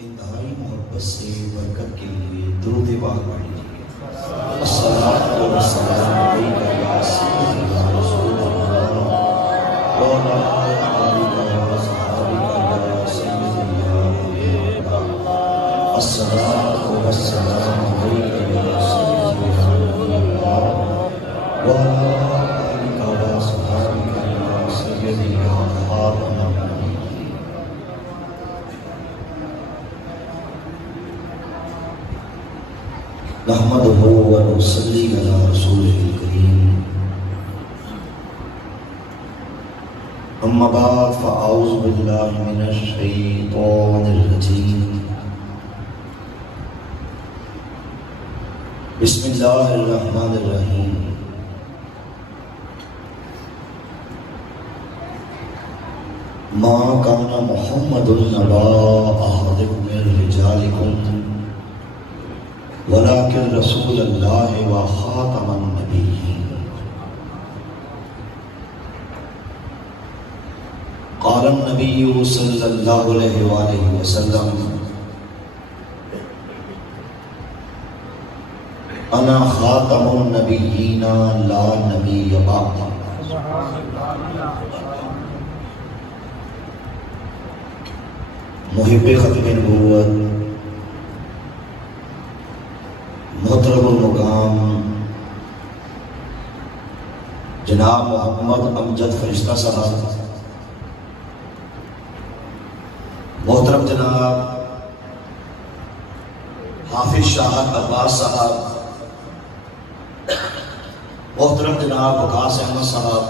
انتہائی محبت سے برکت کے لیے درود پاک پڑھ لیجیے۔ الصلاۃ والسلام علیک یا سیدی یا رسول اللہ وعلی آلک و صحابک یا سیدی یا حبیب اللہ۔ الصلاۃ والسلام علیک یا سیدی یا رسول اللہ وعلی آلک و صحابک یا سیدی یا خاتم نحمدہ و نصلی علی رسولہ الکریم۔ اما بعد فاعوذ باللہ من الشیطان الرجیم۔ بسم اللہ الرحمن الرحیم۔ ما کان محمد ابا احد من رجالکم ولكن رسول اللہ و خاتم النبیین۔ قال النبی صلی اللہ علیہ وآلہ وسلم انا خاتم النبیین لا نبی بعد۔ محب ختم نبوت محترم المقام جناب محمد امجد فرشتہ صاحب، محترم جناب حافظ شاہد عباس صاحب، محترم جناب وقاص احمد صاحب،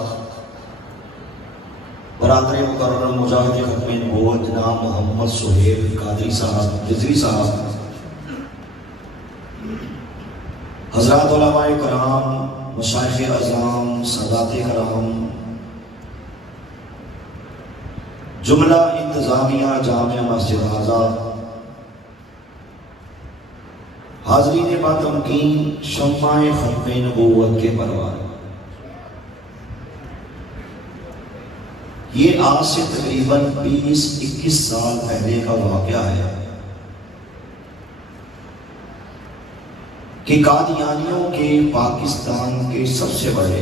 برادری مکرم مجاہد ختم نبوت جناب محمد سہیل قادری صاحب رضوی صاحب، حضرات علماء کرام، مشائخ اعظام، سادات کرام، جملہ انتظامیہ جامعہ مسجد آزاد، حاضرین باتمکین، شمع ختم نبوت کے پروار، یہ آج سے تقریباً 20-21 سال پہلے کا واقعہ ہے کہ قادیانیوں کے پاکستان کے سب سے بڑے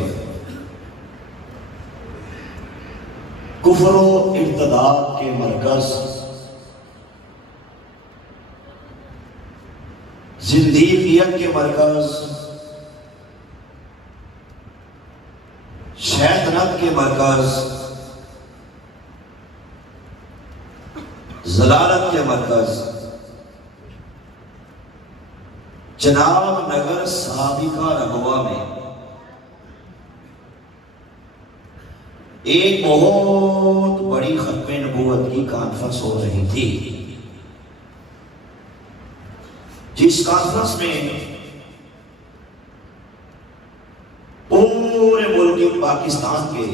کفر و ارتداد کے مرکز، زندیقیت کے مرکز، شیطنت کے مرکز، ضلالت کے مرکز جناب نگر سابقہ رغوہ میں ایک بہت بڑی ختم نبوت کی کانفرنس ہو رہی تھی، جس کانفرنس میں پورے ملک پاکستان کے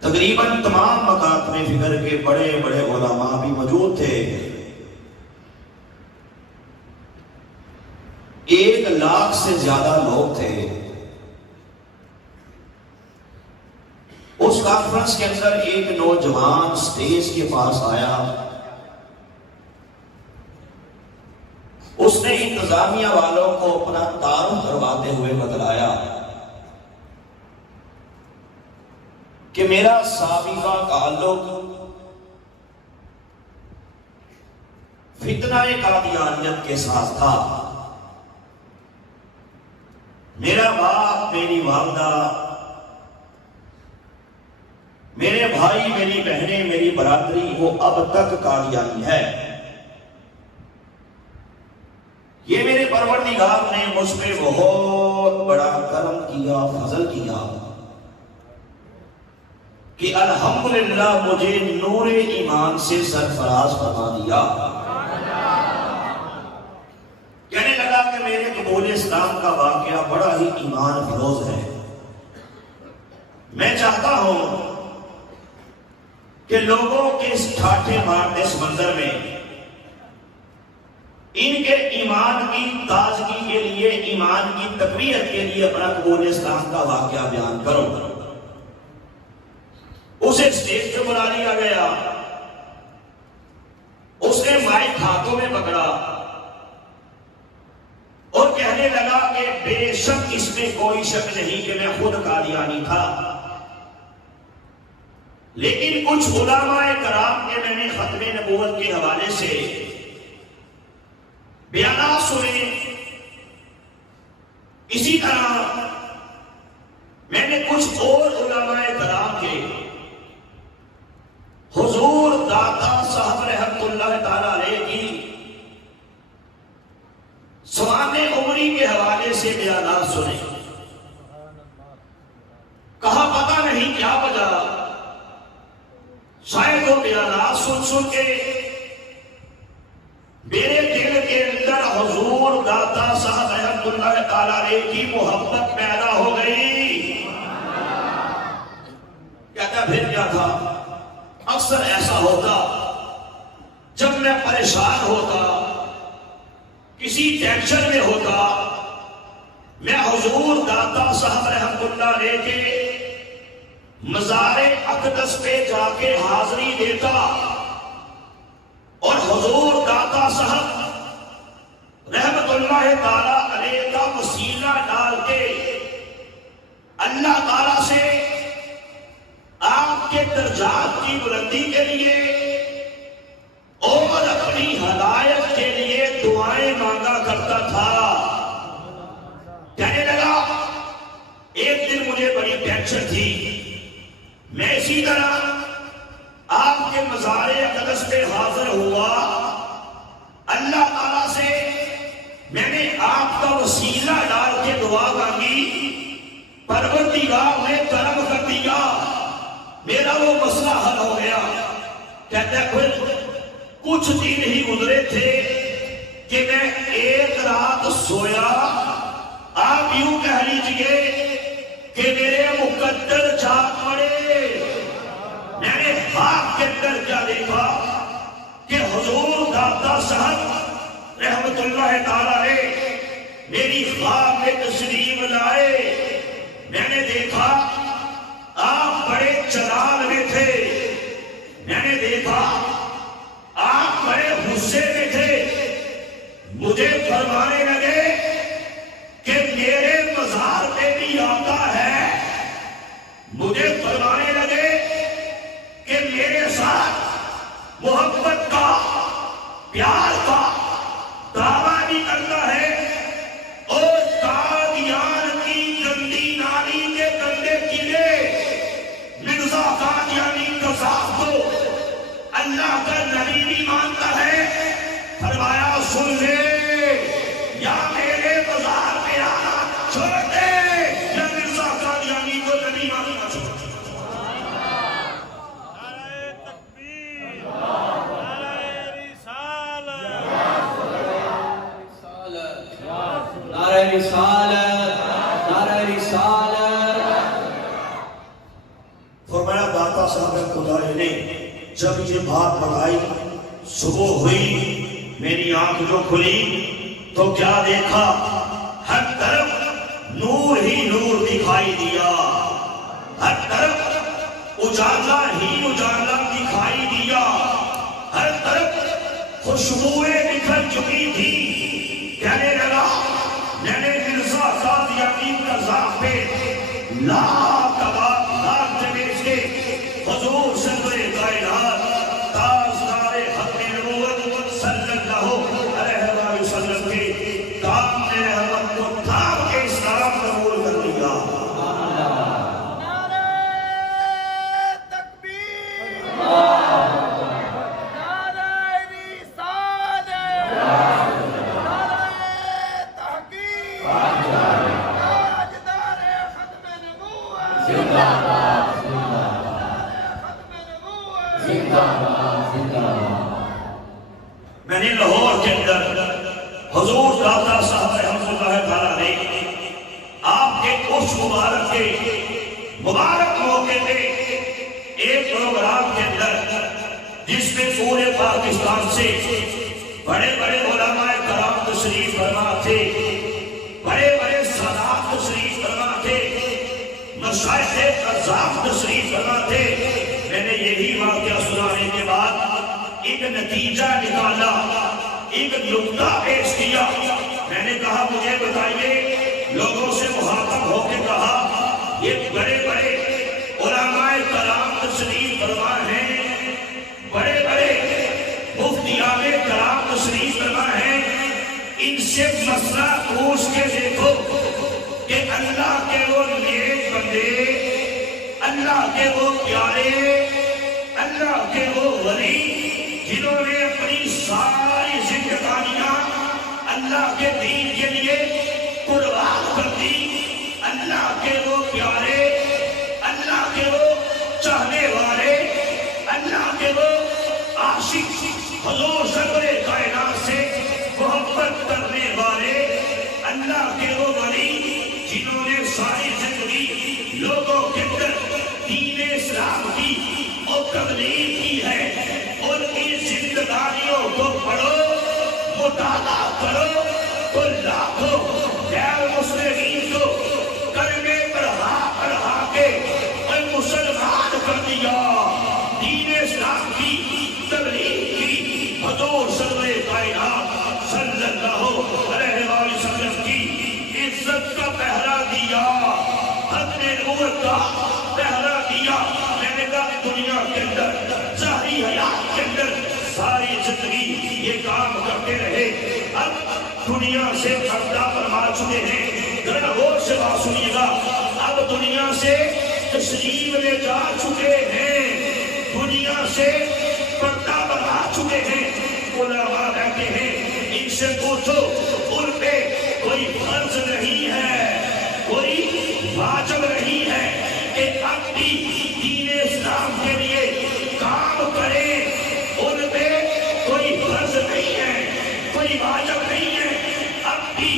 تقریباً تمام مکاتب فکر کے بڑے بڑے علماء بھی موجود تھے۔ 1 لاکھ سے زیادہ لوگ تھے۔ اس کانفرنس کے اندر ایک نوجوان سٹیج کے پاس آیا، اس نے انتظامیہ والوں کو اپنا تعارف کرواتے ہوئے بتلایا کہ میرا سابقہ تعلق فتنہ قادیانیت کے ساتھ تھا۔ میرا باپ، میری والدہ، میرے بھائی، میری بہنیں، میری برادری وہ اب تک قادیانی ہے۔ یہ میرے پروردگار نے مجھ پہ بہت بڑا کرم کیا، فضل کیا کہ الحمدللہ مجھے نور ایمان سے سرفراز فرما دیا۔ کہنے لگا کہ میرے قبول اسلام کا واقعہ بڑا ہی ایمان فروز ہے۔ میں چاہتا ہوں کہ لوگوں کے اس ٹھاٹھے مارتے اس منظر میں ان کے ایمان کی تازگی کے لیے، ایمان کی تقویت کے لیے اپنا قبول اسلام کا واقعہ بیان کرو۔ اسے اسٹیج پہ بلا لیا گیا، میں کوئی شک نہیں کہ میں خود قادیانی تھا، لیکن کچھ علماء کرام کے میں نے ختم نبوت کے حوالے سے بیانات سنے. اسی طرح میں نے کچھ اور علماء کرام کے حضور داتا صاحب رحمت اللہ تعالیٰ علیہ کی سوانح عمری کے حوالے سے بیانات سنے. کہا پتہ نہیں کیا وجہ، شاید وہ بیانات سن کے میرے دل کے اندر حضور داتا صاحب رحمت اللہ تعالیٰ علیہ کی محبت پیدا ہو گئی. کہتا پھر کیا تھا، اکثر ایسا ہوتا جب میں پریشان ہوتا، کسی ٹینشن میں ہوتا، میں حضور داتا صاحب رحمت اللہ علیہ کے مزار اقدس پہ جا کے حاضری دیتا اور حضور داتا صاحب رحمت اللہ تعالیٰ علیہ کا وسیلہ ڈال کے اللہ تعالیٰ سے آپ کے درجات کی بلندی کے لیے اور اپنی ہدایت کے لیے دعائیں مانگا کرتا تھا. کہنے لگا ایک دن مجھے بڑی ٹینشن تھی، میں اسی طرح آپ کے مزار اقدس پہ حاضر ہوا، اللہ تعالیٰ سے میں نے آپ کا وسیلہ ڈال کے دعا مانگی، پروردگار نے کرم کر دیا، میرا وہ مسئلہ حل ہو گیا. کہتا ہے پھر کچھ دن ہی گزرے تھے کہ میں ایک رات سویا، آپ یوں کہہ لیجئے کہ میرے مقدر جاگ پڑے. میں نے خواب کے اندر کیا دیکھا کہ حضور داتا صاحب رحمت اللہ تعالیٰ نے میری خواب میں تشریف لائے. میں نے دیکھا آپ بڑے چلال میں تھے، میں نے دیکھا آپ بڑے غصے میں تھے. مجھے فرمانے لگے کہ میرے مزار پہ بھی آتا ہے، مجھے فرمانے لگے کہ میرے ساتھ محبت کا، پیار کا دعویٰ بھی کرتا ہے اور قادیان کی گندی نالی کے گندے قلعے مرزا قادیانی قذاف کو اللہ کا نبی بھی مانتا ہے. فرمایا سن لے، یا میرے بازار میں آنا چھوڑ دے یا مرزا قادیانی کو نبی ماننا چھوڑ دے. نعرہ تکبیر، نعرہ رسالت، نعرہ رسالت، نعرہ رسالت. فرمایا داتا صاحب خدا نے جب یہ بات بتائی، صبح ہوئی، میری آنکھ جو کھلی تو کیا دیکھا، ہر طرف نور ہی نور دکھائی دیا، ہر طرف اجالا ہی اجالا دکھائی دیا، ہر طرف خوشبوئیں نکل چکی تھی. کہنے لگا میں نے مرزا قادیانی قذاف پہ لاکھ جگہ سے حضور سرور کائنات تاجدار ختم نبوت صلی اللہ علیہ وآلہ وسلم کے کام نے رحمت کو تھام کے اسلام قبول کر لیا. نعرہ تکبیر، نعرہ رسالت، نعرہ تحقیق، تاجدار ختم نبوت، زندہ باد، میں نے لاہور کے اندر حضور داتا صاحب رحمت اللہ تعالیٰ نے آپ کے اس مبارک موقع پہ ایک پروگرام کے اندر جس میں پورے پاکستان سے بڑے بڑے علماء کرام تشریف فرما تھے، بڑے بڑے سادات تشریف فرما تھے، مشائخ قذاف تشریف فرما تھے. میں نے یہی واقعہ سنانے کے بعد ایک نتیجہ نکالا، ایک نقطہ پیش کیا. میں نے کہا مجھے بتائیے لوگوں سے مخاطب ہو کے کہا یہ بڑے بڑے علماء کرام تشریف فرما ہیں، بڑے بڑے مفتیان کرام تشریف فرما ہیں، ان سے مسئلہ پوچھ کے دیکھو کہ اللہ کے وہ نیک بندے، اللہ کے وہ پیارے، اللہ کے وہ ولی جنہوں نے اپنی ساری زندگانیاں اللہ کے دین کے لیے قربان کر دی، اللہ کے وہ پیارے، اللہ کے وہ چاہنے والے، اللہ کے وہ عاشق، حضور سرور کائنات سے محبت کرنے والے، اللہ کے وہ ولی جنہوں نے ساری زندگی لوگوں کے اندر دین اسلام کی اور تبلیغ کی ہے، ان کی زندگانیوں کو پڑھو، مطالعہ کرو تو لاکھوں غیر مسلمین کو کلمے پڑھا کے مسلمان کر دیا، دین اسلام کی تبلیغ کی، حضور سرور کائنات صلی اللہ علیہ وسلم کی عزت کا پہرا دیا، ختم نبوت کا پہرا دیا۔ میں نے کہا دنیا کے اندر ظاہری حیات کے اندر ساری زندگی یہ کام کرتے رہے، اب دنیا سے پردہ فرما چکے ہیں، ذرا غور سے بات سنیے گا، اب دنیا سے تشریف لے جا چکے ہیں، دنیا سے پردہ فرما چکے ہیں، علماء کہتے ہیں ان سے پوچھو ان پہ کوئی فرض نہیں ہے، کوئی واجب نہیں ہے کہ اب بھی دین اسلام کے لیے کام کریں، ان پہ کوئی فرض نہیں ہے، کوئی واجب نہیں ہے، اب بھی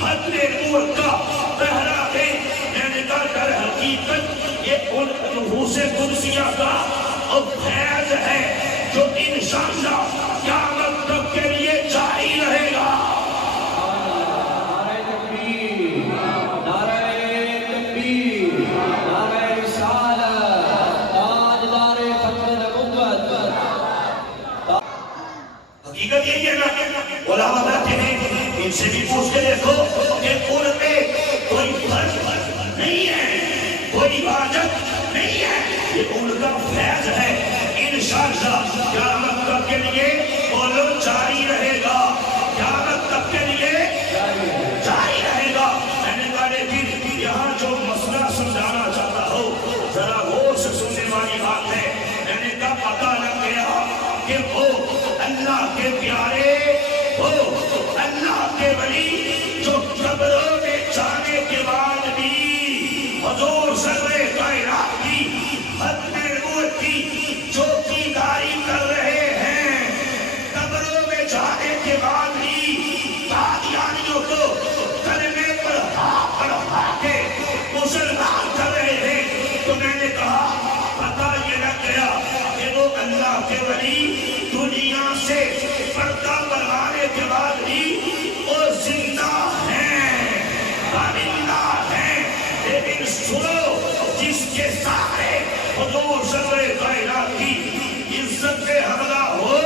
ختم نبوت کا پہرا دے۔ میں نے کہا در حقیقت یہ ان نفوس قدسیہ کا اور فیض ہے جو انشاءاللہ قیامت تک کے لیے جاری رہے گا۔ نعرہ تکبیر، نعرہ تکبیر، نعرہ رسالت، تاجدار ختم نبوت۔ حقیقت یہی ہے نا، علماء کہتے ہیں ان سے بھی پوچھ کے دیکھو کہ ان پہ کوئی فرض نہیں ہے، کوئی واجب نہیں ہے، یہ ان کا فیض ہے، انشاءاللہ قیامت تک کے لیے بولو جاری رہے گا، قیامت تک کے لیے جاری رہے گا۔ میں نے کہا لیکن یہاں جو مسئلہ سمجھانا چاہتا ہو ذرا غور سے سننے والی بات ہے۔ میں نے کہا پتہ لگ گیا کہ وہ اللہ کے پیارے، وہ اللہ کے ولی جو قبروں میں جانے کے بعد بھی حضور سرور کائنات کی ختم نبوت کی چوکیداری کر رہے ہیں، قبروں میں جانے کے بعد بھی قادیانیوں کو کلمے پڑھا کے مسلمان کر رہے ہیں۔ تو میں نے کہا پتہ یہ لگ گیا کہ وہ اللہ کے ولی دنیا سے پردہ کروانے کے بعد بھی وہ زندہ ہیں، زندہ ہیں، لیکن سنو جس کے سامنے حضور سرور کائنات کی عزت پہ حملہ ہو،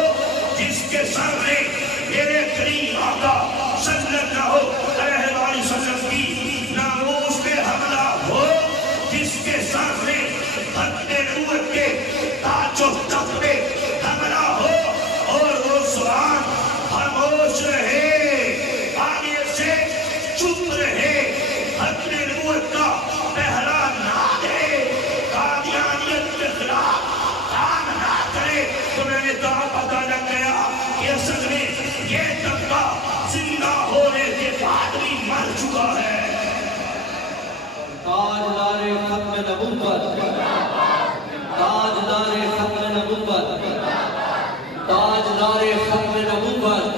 جس کے سامنے میرے کریم آقا صلی اللہ علیہ وسلم کی ناموس پہ حملہ ہو، جس کے سامنے ختم نبوت کے تاج و تخت پہ حملہ ہو اور وہ زبان خاموش رہے، آگے سے چپ رہے، ختم نبوت کا پہرا نہ دے، قادیانیت کے خلاف کام نہ کرے، تو میں نے کہا پتہ لگ گیا کہ اصل میں یہ طبقہ زندہ ہونے کے بعد بھی مر چکا ہے۔ تاجدار ختم نبوت، تاجدار ختم نبوت، تاجدار ختم نبوت،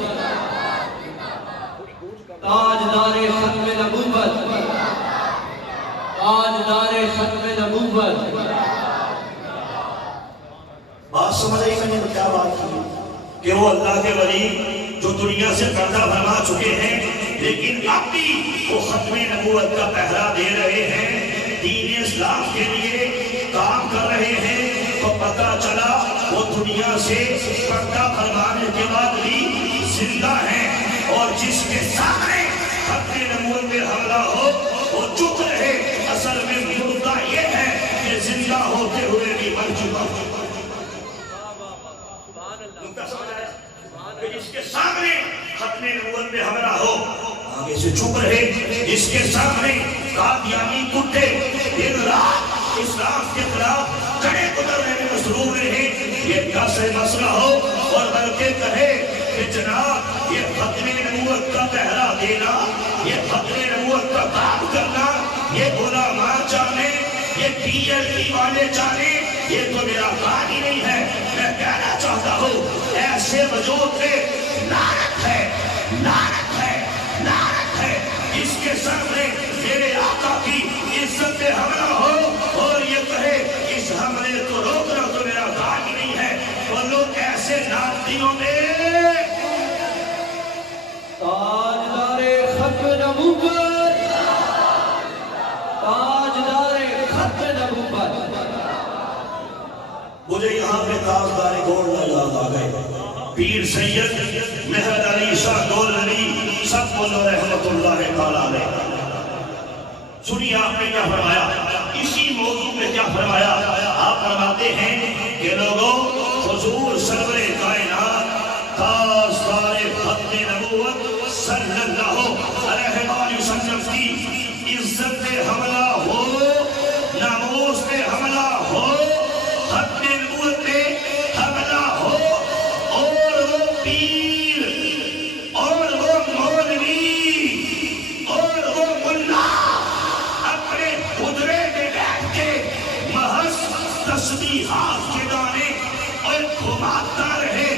تاجدار ختم نبوت، تاجدار ختم نبوت۔ بات سمجھ آئی میں نے کیا بات کی کہ وہ اللہ کے ولی جو دنیا سے پردہ فرما چکے ہیں لیکن اب بھی وہ ختم نبوت کا پہرا دے رہے ہیں، دین اسلام کے لیے کام کر رہے ہیں، تو پتہ چلا وہ دنیا سے پردہ فرمانے کے بعد بھی زندہ ہیں، اور جس کے سامنے ختم نبوت پہ حملہ ہو نکتہ سمجھ آیا کہ جس کے سامنے ختم نبوت پہ حملہ ہو آگے سے چپ رہے، جس کے سامنے قادیانی کتے دن رات اسلام کے خلاف چڑے قدرنے میں مصروف رہے، یہ کس مسئلہ ہو اور بلکہ کہے کہ جناب یہ ختم نبوت کا پہرا دینا، یہ ختم نبوت کا کام کرنا، یہ غلامان چاہنے، یہ PLT والے چاہنے، یہ تو میرا کام ہی نہیں ہے۔ میں کہنا چاہتا ہوں ایسے وجود پہ لعنت ہے، لعنت ہے، لعنت ہے، اس کے سامنے میرے آقا کی عزت پہ حملہ ہو اور یہ کہے اس حملے کو روکنا تو میرا کام ہی نہیں ہے۔ اور لوگ ایسے نادیوں میں تاجدار ختم نبوت، تاجدار ختم نبوت۔ مجھے یہاں پہ تاجدار گولڈا یاد آ گئے، پیر سید مہر علی شاہ گولڈی سب بولو رحمت اللہ تعالیٰ علیہ۔ سنیے آپ نے کیا فرمایا، اسی موضوع پہ کیا فرمایا؟ آپ فرماتے ہیں کہ لوگوں حضور سرور کائنات تاجدار ختم نبوت صلی اللہ علیہ وآلہ وسلم کی عزت پہ حملہ ہو، ناموس پہ حملہ ہو، ختم نبوت پہ حملہ ہو، اور وہ پیر اور وہ مولوی اور وہ ملا اپنے خدرے میں بیٹھ کے محض تسبیحات کے گانے اور گھماتا رہے،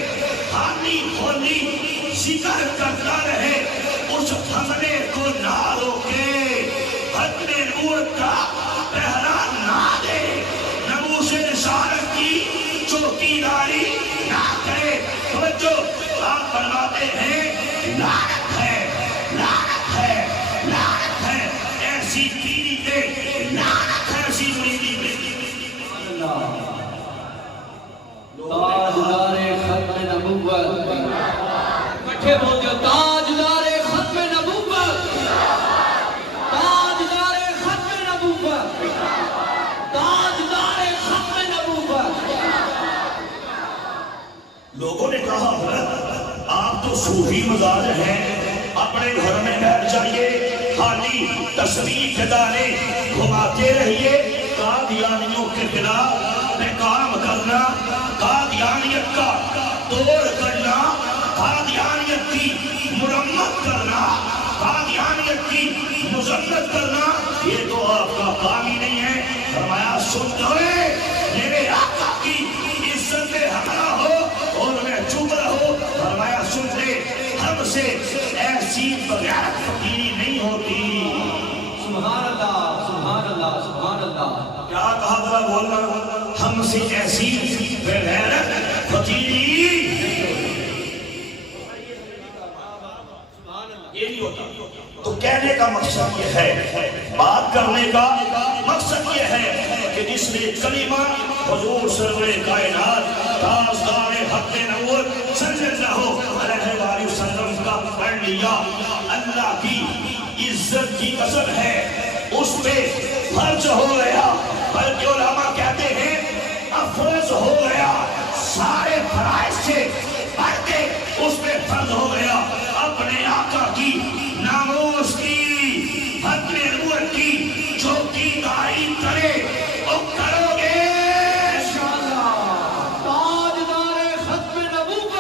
خالی کھولی ذکر کرتا رہے، اس حملے کو نہ روکے، ختم نبوت کا پہرا نہ دے، ناموس رسالت کی چوکیداری نہ کرے۔ توجہ، آپ فرماتے ہیں لعنت ہے، لعنت ہے، لعنت ہے ایسی پیری پہ، لعنت ہے ایسی مریدی پہ۔ تاجدار ختم نبوت، کٹھے بولتے ہو تاجدار ختم نبوت، تاجدار ختم نبوت، تاجدار ختم نبوت۔ لوگوں نے کہا حضرت آپ تو صوفی مزاج ہیں، اپنے گھر میں بیٹھ جائیے، خالی تسبیح کے دانے گھماتے رہیے، قادیانیوں کے خلاف میں کام کرنا، قادیانیت کا توڑ کرنا، قادیانیت کی مرمت کرنا، قادیانیت کی مذمت کرنا، یہ تو آپ کا کام ہی نہیں ہے۔ فرمایا سنتے ہوئے میرے آقا کی عزت پہ حملہ ہو اور میں چپ رہو۔ فرمایا سن لے، ہم سے ایسی بغیرت فقیری نہیں ہوتی۔ سبحان اللہ، سبحان اللہ، سبحان اللہ۔ کیا کہا ذرا بولنا، ہم سے ایسی بغیرت فقیری یہ نہیں ہوتا۔ تو کہنے کا مقصد یہ ہے، بات کرنے کا مقصد یہ ہے کہ جس نے کلمہ حضور سرور کائنات تاجدار حق نبوت صلی اللہ علیہ وآلہ وسلم کا پڑھ لیا، اللہ کی عزت کی قسم ہے اس پہ فرض ہو گیا، بلکہ علماء کہتے ہیں افرض ہو گیا، سارے فرائض سے بڑھ کے اس پہ فرض ہو گیا، اپنے آقا کی ناموس کی ختم نبوت کی چوکیداری کرے، وہ کرو گے انشاءاللہ۔ تاجدار ختم نبوت،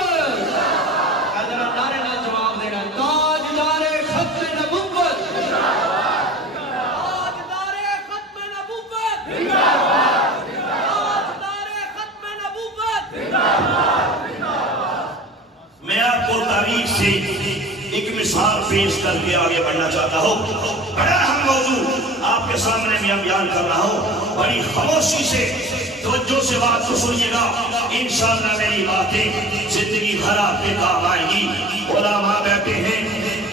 ذرا نعرے نال جواب دینا، تاجدار ختم نبوت، تاجدار ختم نبوت، تاجدار ختم نبوت۔ میں آپ کو تاریخ سے ایک مثال پیش کر کے آگے بڑھنا چاہتا ہوں۔ بڑا اہم موضوع آپ کے سامنے میں بیان کر رہا ہوں، بڑی خاموشی سے توجہ سے بات کو سنیے گا، انشاءاللہ میری باتیں زندگی بھر آپ کے کام آئیں گی۔ علماء بیٹھے ہیں،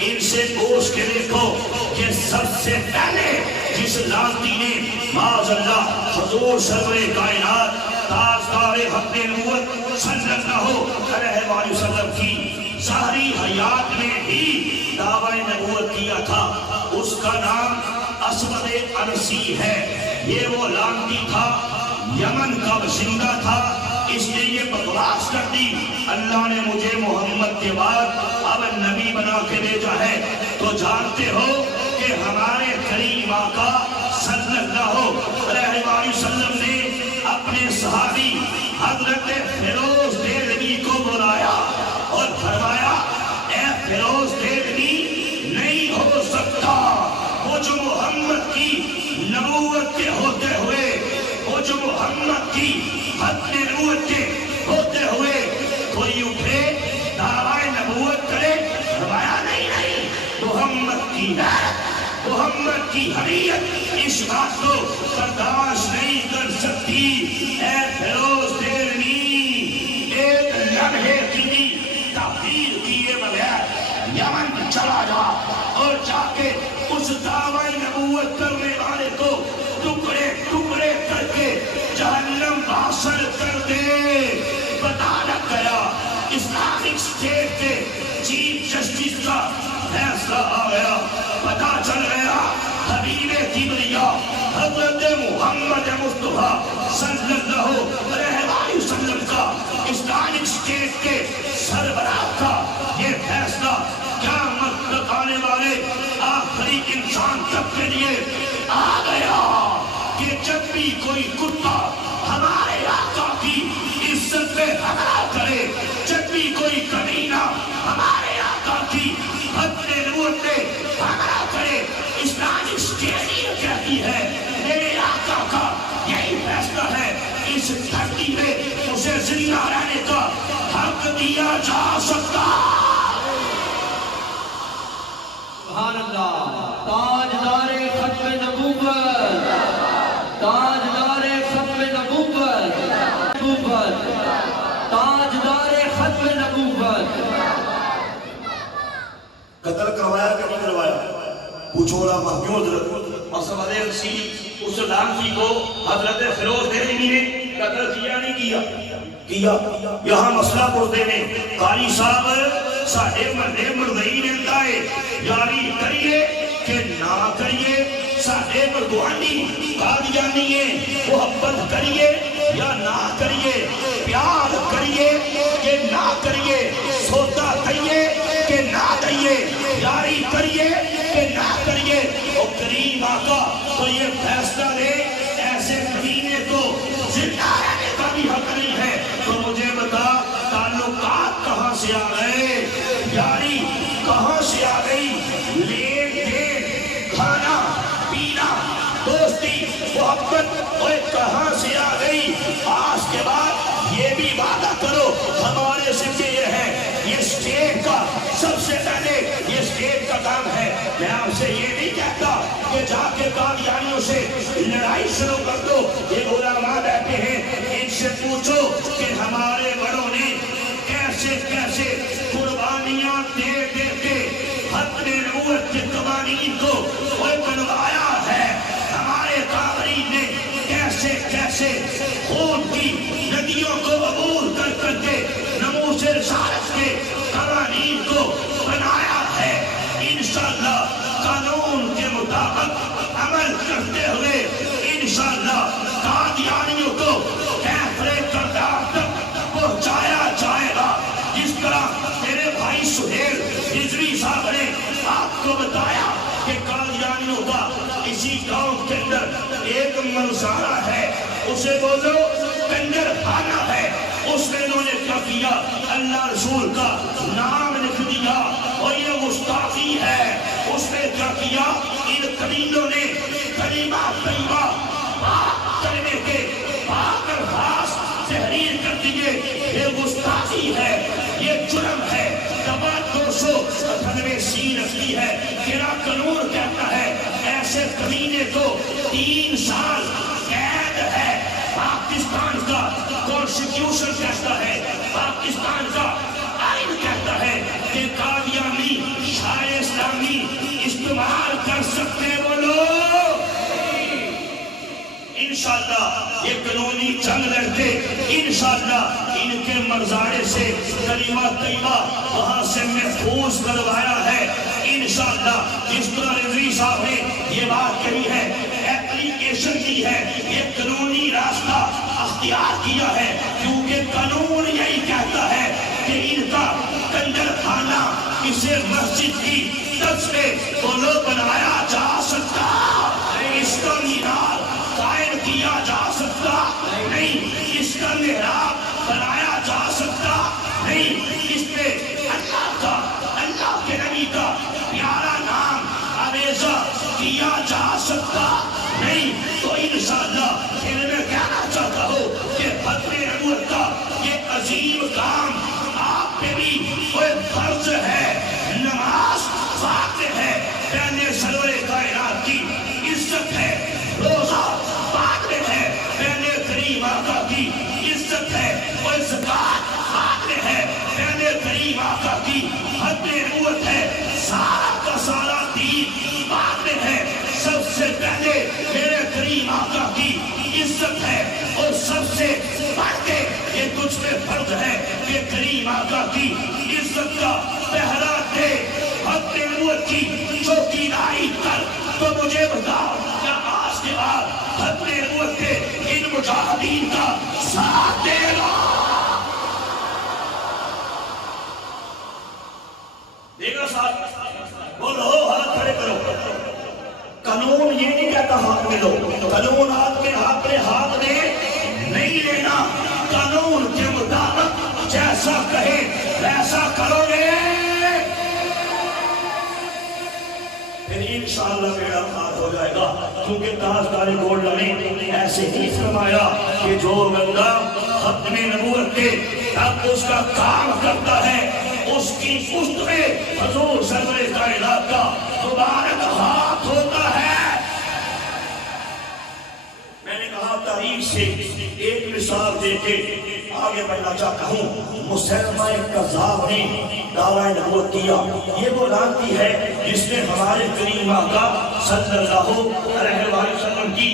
ان سے پوچھ کے دیکھو کہ سب سے پہلے جس لعنتی نے معاذ اللہ حضور سرور کائنات تاجدار حق نبوت صلی اللہ علیہ وآلہ وسلم کی ظاہری حیات میں ہی دعوی نبوت کیا تھا، اس کا نام اسود انسی ہے۔ یہ وہ لعنتی تھا، یمن کا باشندہ تھا، اس نے یہ بکواس کر دی اللہ نے مجھے محمد کے بعد اب نبی بنا کے بھیجا ہے، تو جانتے ہو کہ ہمارے کریم آقا صلی اللہ علیہ وسلم نے اپنے صحابی حضرت فیروز دہلوی کو بلایا اور فرمایا اے فیروز دہلوی، نہیں ہو سکتا وہ جو محمد کی نبوت کے ہوتے ہوئے، وہ جو محمد کی ختم نبوت کے ہوتے ہوئے کوئی اٹھے دعوی نبوت کرے۔ فرمایا نہیں، محمد کی غیرت، محمد کی حمیت اس بات کو برداشت نہیں کر سکتی۔ اے فیروز دہلوی، ایک لمحے کی بھی تاخیر کیے بغیر یمن چلا جا اور جا کے اس دعوی نبوت کرنے والے کو ٹکڑے ٹکڑے کر کے جہنم واصل کر دے۔ پتا لگ گیا اسلامک اسٹیٹ کے چیف جسٹس کا فیصلہ آ گیا، پتا چل گیا حبیب کبریا حضرت محمد مصطفیٰ صلی اللہ علیہ وسلم کا اسلامک اسٹیٹ کے سربراہ کا یہ فیصلہ قیامت تک آنے والے آخری انسان تک کے لیے آ گیا کہ جب بھی کوئی کتا ہمارے آقا کی عزت پہ حملہ کرے، جب بھی کوئی کمینہ ہمارے آقا کی ختم نبوت پہ حملہ کرے، اسلامک اسٹیٹ یہ کہتی ہے میرے آقا کا یہی فیصلہ ہے، اس دھرتی پہ اسے زندہ رہنے کا حق دیا جا سکتا۔ سبحان اللہ، تاجدار ختم نبوت، تاجدار ختم نبوت، تاجدار ختم نبوت۔ قتل کروایا کہ نہیں کروایا؟ پوچھو علماء کیوں حضرت؟ مصعب رسی اس لعنتی کو حضرت فیروز دہلوی نے قتل کیا نہیں کیا؟ کیا۔ یہاں مسئلہ پڑھتے ہیں قاری صاحب ساڑھے مرنے مردئی نے دائے یاری کریے کہ نہ کریے، ساڑھے مردوانی قادیانیے محبت کریے یا نہ کریے، پیار کریے کہ نہ کریے، سودا کریے کہ نہ کریے، یاری کریے کہ نہ کریے، اور کریم آقا تو یہ فیصلہ لے ایسے کمینے کو زندہ رہنے کا بھی حق نہیں ہے۔ تو مجھے بتا تعلقات کہاں سے آ گئے، یاری کہاں سے آ گئی، لین دین، کھانا پینا، دوستی محبت اور کہاں سے آ گئی؟ آج کے بعد یہ بھی وعدہ کرو ہمارے ذمہ یہ ہے، یہ اسٹیٹ کا سب سے پہلے یہ اسٹیٹ کا کام ہے۔ میں آپ سے یہ نہیں کہتا کہ جا کے قادیانیوں سے لڑائی شروع کر دو، یہ علماء بیٹھے ہیں ان سے پوچھو کہ ہمارے بڑوں نے کیسے کیسے قربانیاں دے دے کے ختم نبوت کے قوانین کو بنوایا ہے، ہمارے قائدین نے کیسے کیسے خون کی ندیوں کو عبور کر کر کے ناموس رسالت کے قوانین کو بنایا ہے۔ انشاءاللہ قانون کے مطابق عمل کرتے ہوئے انشاءاللہ قادیانیوں کو کیفر کردار تک پہنچایا جائے گا۔ جس طرح میرے بھائی سہیل رضوی صاحب نے آپ کو بتایا کہ قادیانیوں کا اسی گاؤں کے اندر ایک منظارہ ہے، اسے بولو کنجر خانہ ہے، اس میں انہوں نے کیا کیا، اللہ رسول کا نام لکھ دیا اور یہ گستاخی ہے۔ اس نے کیا کیا، ان کمینوں نے کلمہ طیبہ پاک کرنے کے پاک الفاظ تحریر کر دیے، یہ گستاخی ہے، یہ جرم ہے۔ دفعہ 298 رکھتی ہے، تیرا قانون کہتا ہے ایسے کمینے کو 3 سال قید ہے۔ پاکستان کا کانسٹیٹیوشن کہتا ہے، پاکستان کا آئین کہتا ہے کہ قادیانی شاعر اسلامی استعمال کر سکتے وہ لوگ۔ انشاءاللہ یہ قانونی جنگ لڑتے، انشاءاللہ ان کے مرزاڑے سے کلمہ طیبہ وہاں سے محفوظ کروایا ہے۔ انشاءاللہ جس طرح رضوی صاحب نے یہ بات کہی ہے، اپلیکیشن کی ہے، یہ قانونی راستہ اختیار کیا ہے، کیونکہ قانون یہی کہتا ہے کہ ان کا کنجر خانہ اسے مسجد کی طرز پہ بولو بنایا جا سکتا، اس کا مینار قائم کیا جا سکتا نہیں، اس کا محراب بنایا جا سکتا نہیں، اس پہ اللہ کے نبی کا پیارا نام آویزہ کیا جا سکتا نہیں۔ تو انشاءاللہ پھر میں کہنا چاہتا ہوں کہ ختم نبوت کا یہ عظیم کام آپ پہ بھی کوئی فرض ہے، نماز فاتح ہے، پہلے سرور کائنات کی عزت ہے، روزہ بعد میں ہے، پہلے کریم آقا کی عزت ہے، اور زکوٰۃ بعد میں ہے، پہلے کریم آقا کی ختم نبوت ہے، سارا کا سارا دین بعد میں ہے، سب سے پہلے میرے کریم آقا کی عزت ہے، اور سب سے بڑھ کے یہ تجھ پہ فرض ہے کہ کریم آقا کی عزت کا پہرا دے، ختم نبوت کی چوکیداری کر۔ تو مجھے بتاؤ کیا آج کے بعد ختم نبوت کے ان مجاہدین کا ساتھ دے گا؟ دے گا ساتھ؟ بولو، ہاتھ کھڑے کرو۔ قانون یہ نہیں کہتا ہاتھ میں لو، قانون اپنے ہاتھ میں نہیں لینا، قانون کے مطابق جیسا کہے ویسا کرو گے، پھر انشاءاللہ میرا ہاتھ ہو جائے گا، کیونکہ تاجدار گولڈ نے ایسے ہی فرمایا کہ جو بندہ ختم نبوت کے اب اس کا کام کرتا ہے، اس کی پشت میں حضور سرور کائنات کا مبارک ہاتھ ہوتا ہے۔ میں نے کہا تاریخ سے ایک مثال دے کے آگے بڑھنا چاہتا ہوں۔ مسلمہ کذاب نے دعویٰ نبوت کیا، یہ وہ لانتی ہے جس نے ہمارے کریم آقا صلی اللہ علیہ وسلم کی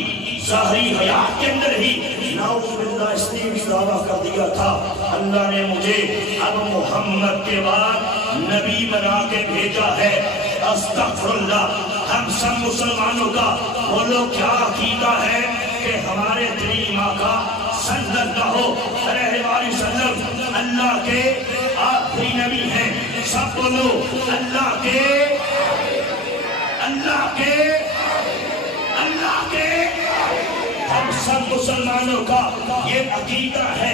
ظاہری حیات کے اندر ہی نعوذ باللہ اس نے بھی دعویٰ کر دیا تھا اللہ نے مجھے اب محمد کے بعد نبی بنا کے بھیجا ہے۔ استغفر اللہ۔ ہم سب مسلمانوں کا وہ لوگ کیا عقیدہ ہے کہ ہمارے کریم آقا صلی اللہ علیہ وسلم اللہ کے آخری نبی ہیں۔ سب بولو اللہ کے ہم سب مسلمانوں کا یہ عقیدہ ہے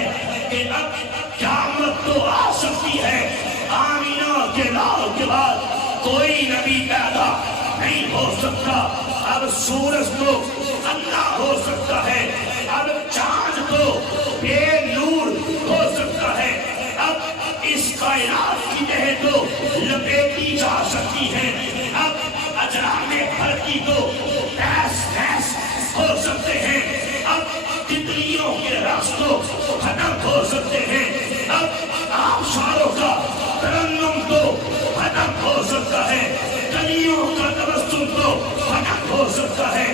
کہ اب قیامت تو آ سکتی ہے، آمینہ کے لال کے بعد کوئی نبی پیدا نہیں ہو سکتا، اب سورج تو اللہ ہو سکتا ہے، اب چاند تو بے نور ہو سکتا ہے، اب اس کائنات کی تہہ تو لپیٹی جا سکتی ہے، اب اجرام بھرتی تو تیس ہو سکتے ہیں، اب تتلیوں کے راستوں ختم ہو سکتے ہیں، اب آبشاروں کا ترنم تو ختم ہو سکتا ہے، کلیوں کا تبسم تو ختم ہو سکتا ہے،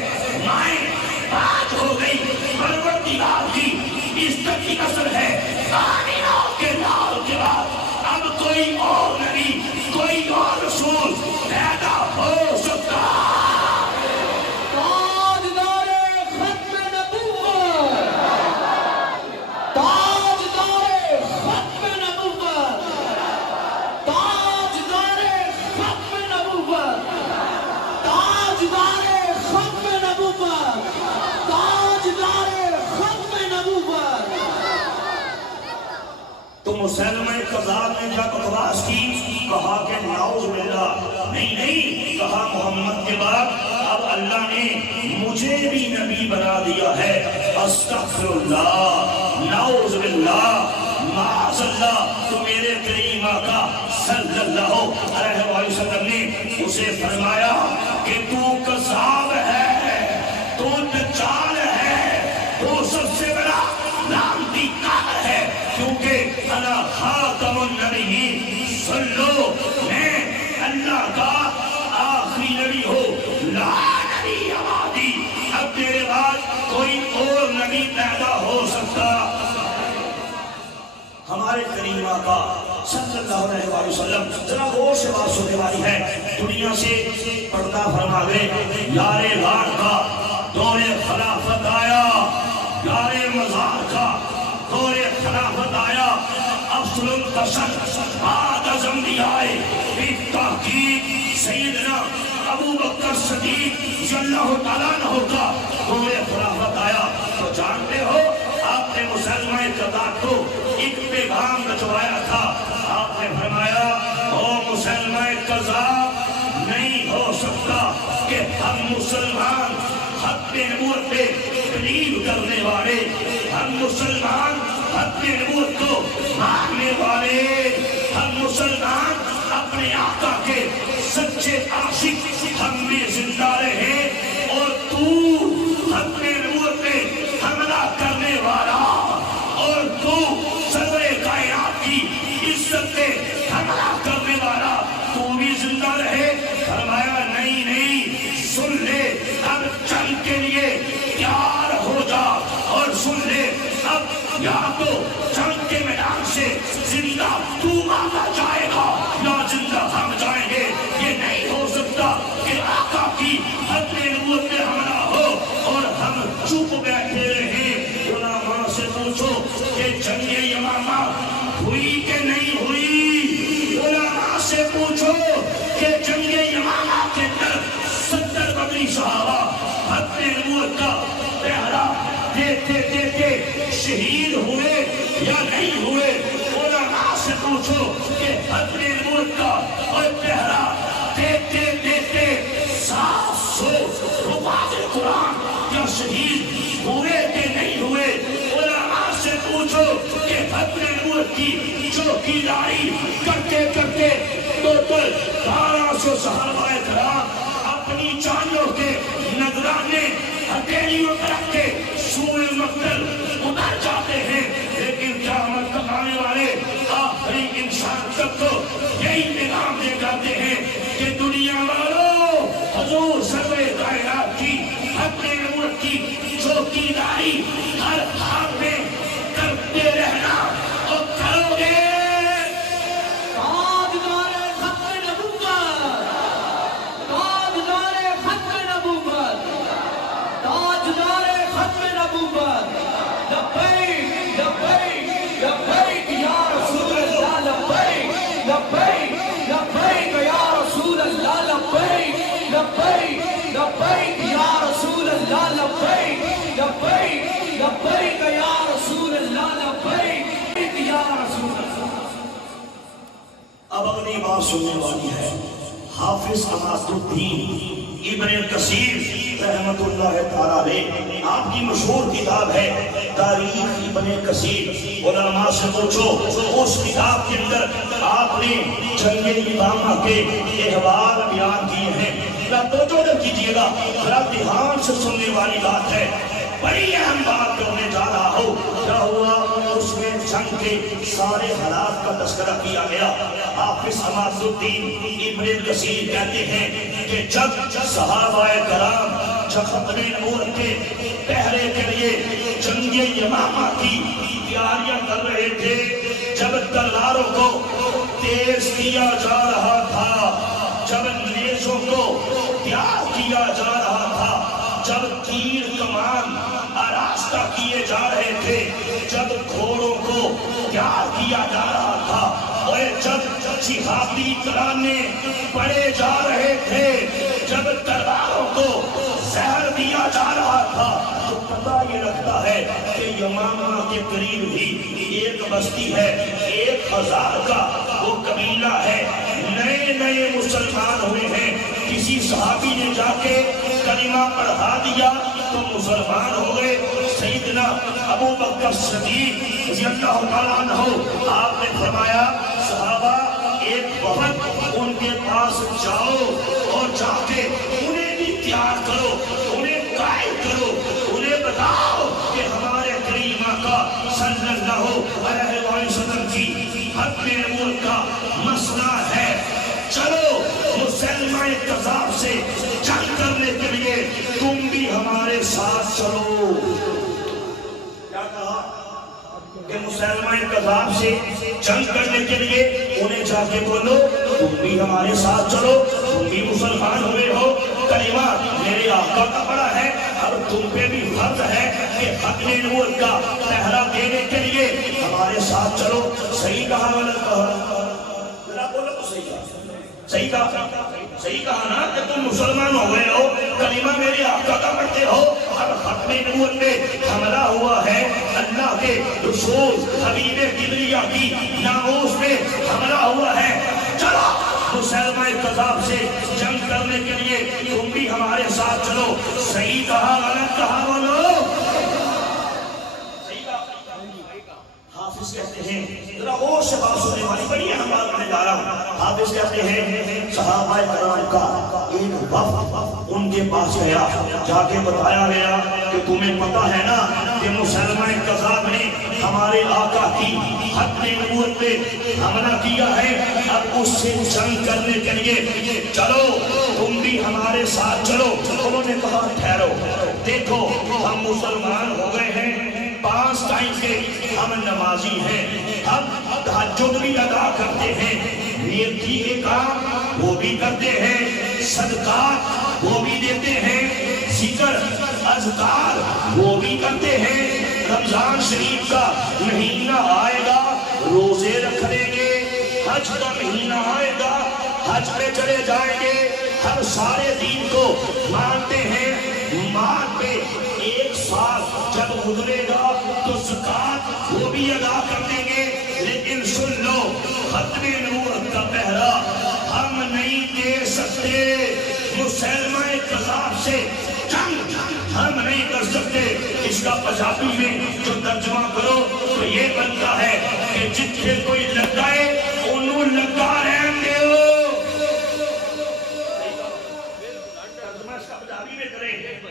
مائیں بات ہو گئی پروردگار کی عزت کی نسل ہے، آمینہ کے لال کے بعد اب کوئی اور نبی کوئی اور رسول پیدا ہو سکتا۔ مسلمہ کذاب نے جب بکواس کی کہا کہ نعوذ باللہ، نہیں کہا محمد کے بعد اب اللہ نے مجھے بھی نبی بنا دیا ہے، استغفر اللہ، نعوذ باللہ، معاذ اللہ۔ تو میرے کریم آقا صلی اللہ علیہ وسلم نے اسے فرمایا کہ تو کذاب ہے، تو دجال ہے، تو سب سے بڑا لعنتی کافر ہے، کیونکہ انا خاتم النبیین، سن لو میں اللہ کا آخری نبی ہوں، لا نبی بعدی، اب میرے بعد کوئی اور نبی پیدا ہو سکتا۔ ہمارے کریم آقا صلی اللہ علیہ وسلم ذرا غور سے بات سننے والی ہے، دنیا سے پردہ فرما گئے، یار غار کا دور خلافت آیا، یار مزار کا دور خلافت آیا، اب اصل البشر بعد از انبیاء بالتحقیق سیدنا ابو بکر صدیق رضی اللہ تعالیٰ عنہ کا دور خلافت آیا تو جانتے ہو آپ نے مسلمہ کذاب کو ایک پیغام بھجوایا تھا. آپ نے فرمایا او مسلمہ کذاب نہیں ہو سکتا کہ ہم مسلمان حق نبوت پہ قریب کرنے والے، ہم مسلمان حق نبوت کو ماننے والے، ہم مسلمان اپنے آقا کے سچے عاشق ہم میں زندہ رہے اور تو حق نبوت پہ حملہ کرنے والا اور تو سرور کائنات کی عزت پہ حملہ کرنے والا تو بھی زندہ رہے. فرمایا نہیں نہیں، سن لے اب جنگ کے لیے تیار ہو جا اور سن لے اب یا تو جنگ کے میدان سے زندہ تو آگا جائے گا یا زندہ ہم جائیں گے. یہ نہیں ہو سکتا کہ آقا کی حق نبوت پہ حملہ ہو اور ہم چپ بیٹھے رہیں. علماء سے پوچھو کہ جنگ یمامہ ہوئی کہ نہیں ہوئی؟ علماء سے پوچھو کہ جنگ یمامہ کے اندر 70 بدری صحابہ حق نبوت کا پہرا دیتے دیتے شہید ہوئے یا نہیں ہوئے؟ علماء سے پوچھو کہ حق نبوت کا اور پہرا دیتے دیتے 700 حفاظ قرآن یا شہید ہوئے کہ نہیں ہوئے؟ علماء سے پوچھو کہ حق نبوت کی چوکیداری کرتے کرتے ٹوٹل 1200 صحابہ کرام اپنی جانوں کے نگرانے ہتھیلیوں پر رکھ کے سوئے مقتل اتر جاتے ہیں. لیکن قیامت تک آنے والے آخری انسان تک تو یہی پیغام دے جاتے ہیں کہ دنیا والوں حضور سرور کائنات کی حق نبوت کی چوکیداری ہر حال میں کرتے رہنا اور کرو گے. اب اگلی بات سننے والی ہے حافظ عماد الدین ابن کثیر رحمت اللہ تعالیٰ علیہ. آپ کی مشہور کتاب ہے تاریخ ابن کثیر. علماء سے پوچھو اس کتاب کے اندر آپ نے جنگ یمامہ کے احوال بیان کیے ہیں. توجہ کیجیے گا، ذرا دھیان سے سننے والی بات ہے. بڑی اہم بات کرنے جا رہا ہوں. کیا ہوا اس میں جنگ کے سارے حالات کا تذکرہ کیا گیا. حافظ عماد الدین ابن کثیر کہتے ہیں کہ جب صحابہ کرام جب اپنے نبوت کے پہرے کے لیے جنگ یمامہ کی تیاریاں کر رہے تھے، جب تلواروں کو تیز کیا جا رہا تھا، جب نیزوں کو تیار کیا جا رہا تھا، جب تیر کمان آراستہ کیے جا رہے تھے، جب گھوڑوں کو تیار کیا جا رہا تھا، اور جب جہادی ترانے پڑے جا رہے تھے، جب تلواروں کو زہر دیا جا رہا تھا، تو پتہ یہ لگتا ہے کہ یمامہ کے قریب ہی ایک بستی ہے، 1000 کا وہ قبیلہ ہے، نئے مسلمان ہوئے ہیں. کسی صحابی نے جا کے کلمہ پڑھا دیا تو مسلمان ہو گئے. سیدنا ابو بکر صدیق رضی اللہ تعالیٰ عنہ آپ نے فرمایا صحابہ ایک وقت ان کے پاس جاؤ اور جا کے انہیں بھی تیار کرو، انہیں قائل کرو، انہیں بتاؤ کہ ہمارے کریم آقا صلی اللہ علیہ وسلم کی حق نبوت کا مسئلہ ہے. چلو مسلمہ کذاب سے جنگ کرنے کے لیے تم بھی ہمارے ساتھ چلو. کیا کہا کہ مسلمہ کذاب سے جنگ کرنے کے لیے انہیں جا کے بولو تم بھی ہمارے ساتھ چلو، تم بھی مسلمان ہوئے ہو، کلمہ میرے آقا کا پڑا ہے، اب تم پہ بھی فرض ہے کہ ختم نبوت کا پہرا دینے کے لیے ہمارے ساتھ چلو. صحیح کہا غلط کہا؟ ذرا بولو تو صحیح کہا. صحیح کہا؟ صحیح کہا نا کہ تم مسلمان ہو گئے ہو, کلمہ میرے آقا کا پڑھتے ہو. اب ختم نبوت پہ حملہ ہوا ہے, اللہ کے رسول حبیب کبریا کی ناموس پہ حملہ ہوا ہے. چلو مسلمہ کذاب سے جنگ کرنے کے لیے تم بھی ہمارے ساتھ چلو. صحیح کہا غلط کہا بولو؟ صحیح کہا. حافظ کہتے ہیں, ذرا اور سے بات سننے والی بڑی اہم بات میں جا رہا ہوں. حافظ کہتے ہیں صحابہ کرام کا ایک وفد ان کے پاس گیا, جا کے بتایا گیا کہ تمہیں پتہ ہے نا کہ مسلمہ کذاب نے ہمارے آقا کی ختم نبوت پہ حملہ کیا ہے, اب اس سے جنگ کرنے کے لیے چلو تم بھی ہمارے ساتھ چلو. انہوں نے کہا ٹھہرو, دیکھو ہم مسلمان ہو گئے ہیں, 5 ٹائم کے ہم نمازی ہیں, ہم تہجد بھی ادا کرتے ہیں, نیکی کے کام وہ بھی کرتے ہیں, صدقات وہ بھی دیتے ہیں, ذکر اذکار وہ بھی کرتے ہیں. رمضان شریف کا مہینہ آئے گا روزے رکھ لیں گے, حج کا مہینہ آئے گا حج پہ چلے جائیں گے, ہم سارے دین کو مانتے ہیں. مال پہ 1 سال جب گزرے گا تو زکات وہ بھی ادا کر دیں گے. لیکن سن لو, ختم نبوت کا پہرا ہم نہیں دے سکتے. مسلمہ کذاب سے جنگ ہم نہیں کر سکتے. اس کا پنجابی میں جو ترجمہ کرو تو یہ بنتا ہے کہ جتنے کوئی لگائے انہوں لگا رہن دے ہو.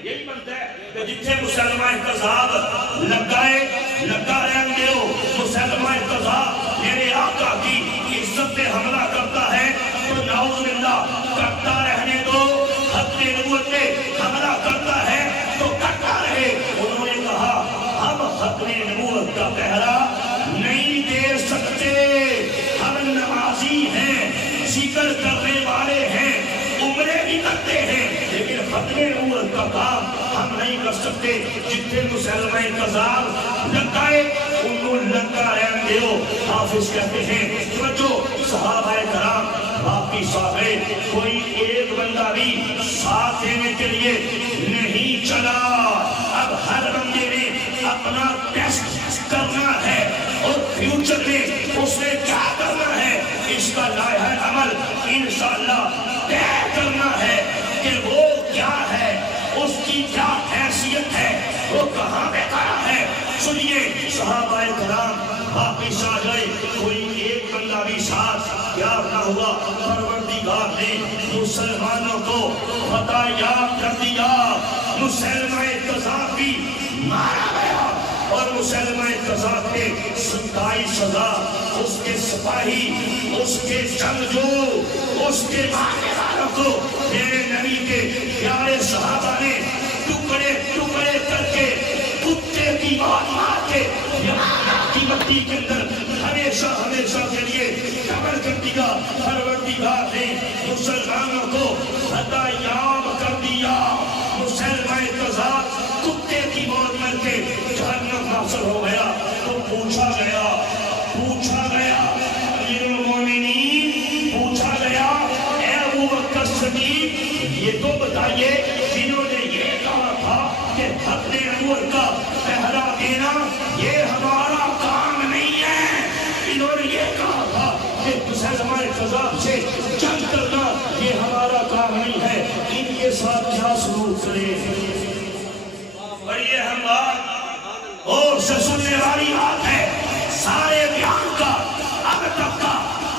یہی بنتا ہے کہ جتنے مسلمہ کذاب لگائے لگا رہن دے ہو. مسلمہ کذاب میرے آقا کی عزت پہ حملہ کرتا ہے تو نعوذ باللہ کرتا رہنے دو. ختم نبوت پہ حملہ کرتا ہے تو کرتا رہے. انہوں نے کہا ہم ختم نبوت کا پہرا نہیں دے سکتے, ہم نمازی ہیں, ذکر کرنے والے ہیں, عمرے بھی کرتے ہیں, لیکن ختم نبوت کا کام ہم نہیں کر سکتے. جتنے مسلمہ کذاب لگائے انہوں لگا رہن دے ہو. حافظ کہتے ہیں جو صحابہ کرام باقی صحابے کوئی ایک بندہ بھی ساتھ دینے کے لیے نہیں چلا. اب ہر بندے نے اپنا ٹیسٹ کرنا ہے اور فیوچر میں اس نے کیا کرنا ہے اس کا لائحہ عمل انشاءاللہ طے کرنا ہے کہ وہ کیا ہے, اس کی کیا حیثیت ہے, وہ کہاں پہ کھڑا ہے. سنیے صحابہ کرام باقی صحابہ کوئی ایک بندہ بھی ساتھ تیار نہ ہوا. پروردگار نے مسلمانوں کو فتح یاب کر دیا. مسلمہ کذاب بھی مارا گیا اور مسلمہ کذاب کے 27,000 اس کے سپاہی, اس کے جنگجو, اس کے مارنے والوں کو میرے نبی کے پیارے صحابہ نے ٹکڑے ٹکڑے کر کے کتے کی موت مار کے کی مٹی کے اندر ہمیشہ ہمیشہ کے لیے قبر کر دیا. پروردگار نے مسلمانوں کو فتح یاب کر دیا. مسلمہ کذاب کتے کی موت مر کے جہنم حاصل ہو گیا. تو پوچھا گیا امیر المومنین, پوچھا گیا اے ابو بکر صدیق, یہ تو بتائیے جنہوں نے یہ کہا تھا کہ ختم نبوت کا پہرا دینا یہ ہمارا کام نہیں ہے, انہوں نے یہ کہا تھا کہ مسلمہ کذاب سے جنگ کرنا یہ ہمارا کام نہیں ہے, ان کے ساتھ کیا سلوک کرے. بڑی اہم بات اور سے سننے والی بات ہے. سارے بیان کا اب تک کا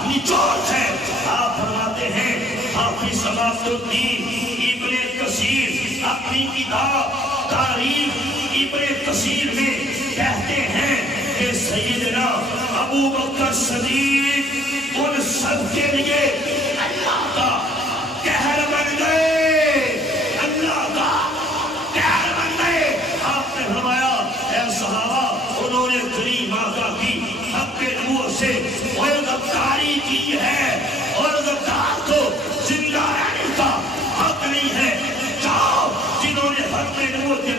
نچوڑ ہے. آپ فرماتے ہیں حافظ شمس الدین ابن کثیر اپنی کتاب تاریخ ابن کثیر میں کہتے ہیں کہ سیدنا ابو بکر صدیق ان سب کے لیے اللہ کا قہر بن گئے, اللہ کا قہر بن گئے. آپ نے فرمایا اے صحابہ, انہوں نے غریب آقا کی اپنے نور سے اور غداری کی ہے اور غدار کو زندہ رہنے کا حق نہیں ہے. جاؤ جنہوں نے ختم نبوت کے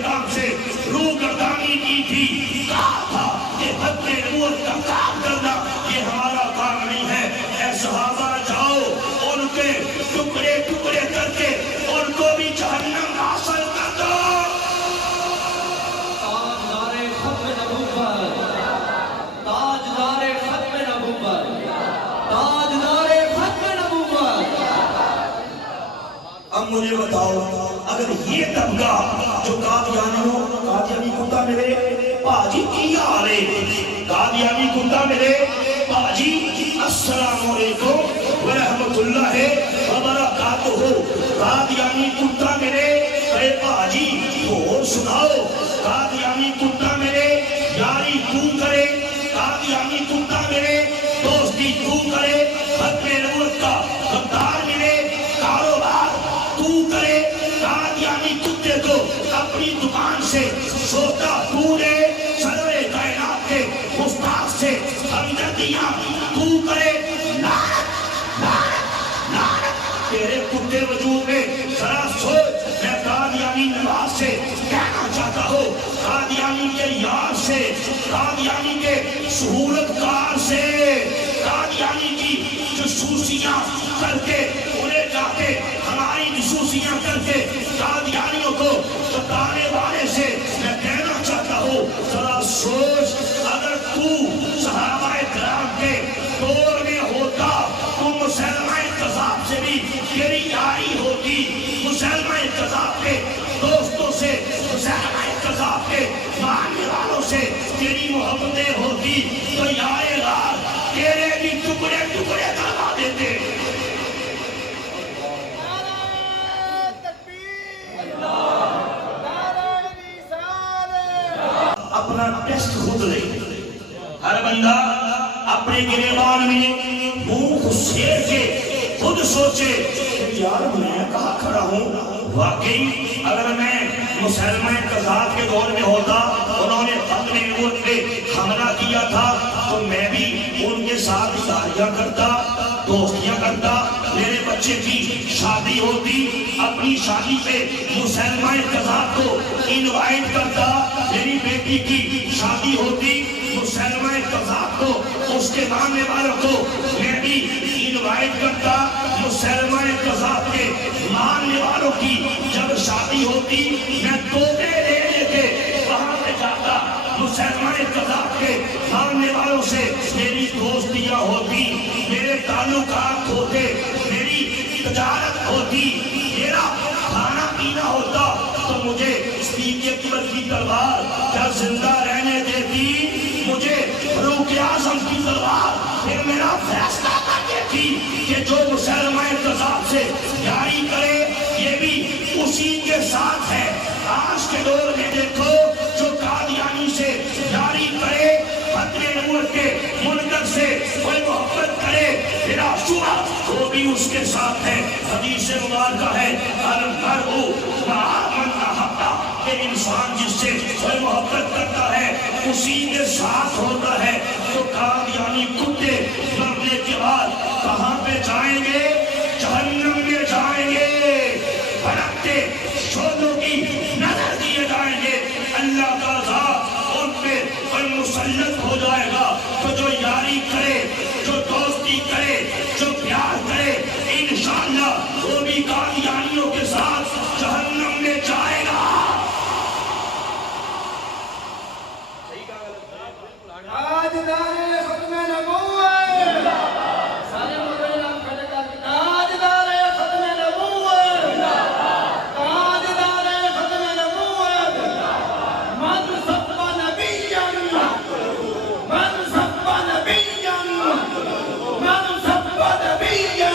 مجھے بتاؤ اگر یہ طبقہ جو قادیانی کتا ملے پاجی کی آرے قادیانی کتا ملے پاجی السلام علیکم ورحمت اللہ وبرکاتہ قادیانی کتا ملے اے پاجی اور سناؤ قادیانی کتا ملے یاری تو کرے قادیانی کتا ملے دوستی تو کرے ختم نبوت کا غدار ملے کاروبار تو کرے قادیانی کتے کو اپنی دکان سے سوتا تو دے سرور کائنات کے مستاق سے ہمدردیاں تو کرے لعنت لعنت لعنت تیرے کتے وجود میں ذرا سوچ میں قادیانی نواز سے کہنا چاہتا ہوں قادیانی کے یار سے قادیانی کے سہولت کار سے قادیانی کی جسوسیاں کر کے انہیں جا کے ہماری جسوسیاں کر کے قادیانیوں کو بتانے والے سے میں کہنا چاہتا ہوں ذرا سوچ اگر تو صحابہ کرام کے دور میں ہوتا تو مسلمہ کذاب سے بھی تیری یاری ہوتی مسلمہ کذاب کے دوستوں سے مسلمہ کذاب کے ماننے والوں سے تیری محبتیں ہوتی تو یار غار تیرے بھی ٹکڑے ٹکڑے کروا دیتے اپنا ٹیسٹ خود لے ہر بندہ اپنے گریبان میں منہ سیر کے خود سوچے یار میں کہاں کھڑا ہوں واقعی اگر میں مسلمہ کذاب کے دور میں ہوتا انہوں نے ختم نبوت پہ حملہ کیا تھا تو میں بھی ان کے ساتھ یاریاں کرتا دوستیاں کرتا میرے بچے کی شادی ہوتی اپنی شادی پہ مسلمہ کذاب کو انوائٹ کرتا میری بیٹی کی شادی ہوتی مسلمہ کذاب کو اس کے ماننے والوں کو میں بھی انوائٹ کرتا مسلمہ کذاب کے ماننے والوں کی جب شادی ہوتی میں توبے لے لے کے وہاں پہ جاتا مسلمہ کذاب کے ماننے والوں سے میری دوستیاں ہوتی میرے تعلقات ہوتے میری تجارت ہوتی میرا کھانا پینا ہوتا تو مجھے اسپیک اکبر کی تلوار کیا زندہ رہنے دیتی مجھے فاروق اعظم کی تلوار پھر میرا فیصلہ کر دیتی کہ جو مسلمہ کذاب سے یاری کرے یہ بھی اسی کے ساتھ ہے آج کے دور میں دیکھو جو قادیانی سے یاری کرے ختم نبوت کے منکر سے کوئی محبت کرے میرا شعبہ وہ بھی اس کے ساتھ ہے حدیث مبارکہ ہے المرء مع من احب کہ انسان جس سے کوئی محبت کرتا ہے اسی کے ساتھ ہوتا ہے تو قادیانی کتے مرنے کے بعد کہاں پہ جائیں گے جہنم میں جائیں گے بھڑکتے شعلوں کی نظر دیے جائیں گے اللہ کا عذاب ان پہ مسلط ہو جائے گا تو جو یاری کرے جو دوستی کرے جو پیار کرے انشاءاللہ وہ بھی قادیانیوں کے ساتھ جہنم میں جائے گا تاجدار ختم نبوت تاجدار ختم نبوت تاجدار ختم نبوت من سب نبیا من سب نبیا من سب نبیا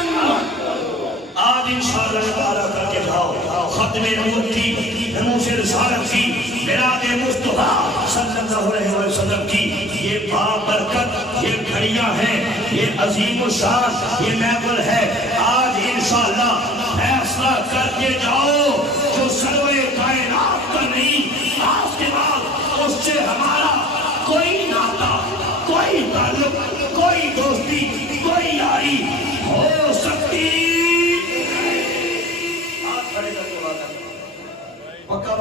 آج انشاءاللہ تعالیٰ کر کے جاؤ ختم نبوت کی نموز رسالت کی میلاد مصطفیٰ صلی اللہ علیہ وسلم کی یہ بابرکت یہ گھڑیاں ہیں یہ عظیم الشان یہ محفل ہے آج انشاءاللہ فیصلہ کر کے جاؤ جو سروے کائنات کا نہیں آج کے بعد اس سے ہمارا کوئی ناتا کوئی تعلق کوئی دوستی کوئی یاری ہو سکتی پکا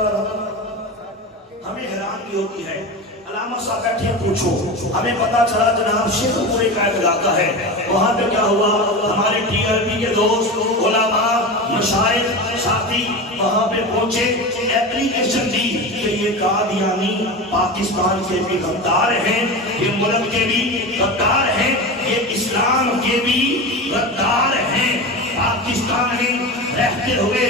ہمیں حیرانگی ہوتی ہے علامہ صاحب بیٹھے پوچھو ہمیں پتا چلا جناب شیخ پورے کا ایک علاقہ ہے وہاں پہ کیا ہوا ہمارے ٹی آر پی کے دوست علماء مشائخ ساتھی وہاں پہ پہنچے اپلیکیشن دی کہ یہ قادیانی پاکستان کے بھی غدار ہیں یہ ملک کے بھی غدار ہیں یہ اسلام کے بھی غدار ہیں پاکستان میں رہتے ہوئے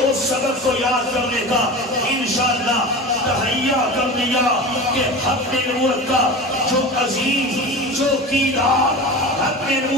اس سبق کو یاد کرنے کا انشاءاللہ تہیہ کر لیا کہ حق نبوت کا جو عظیم چوکیدار حق نبوت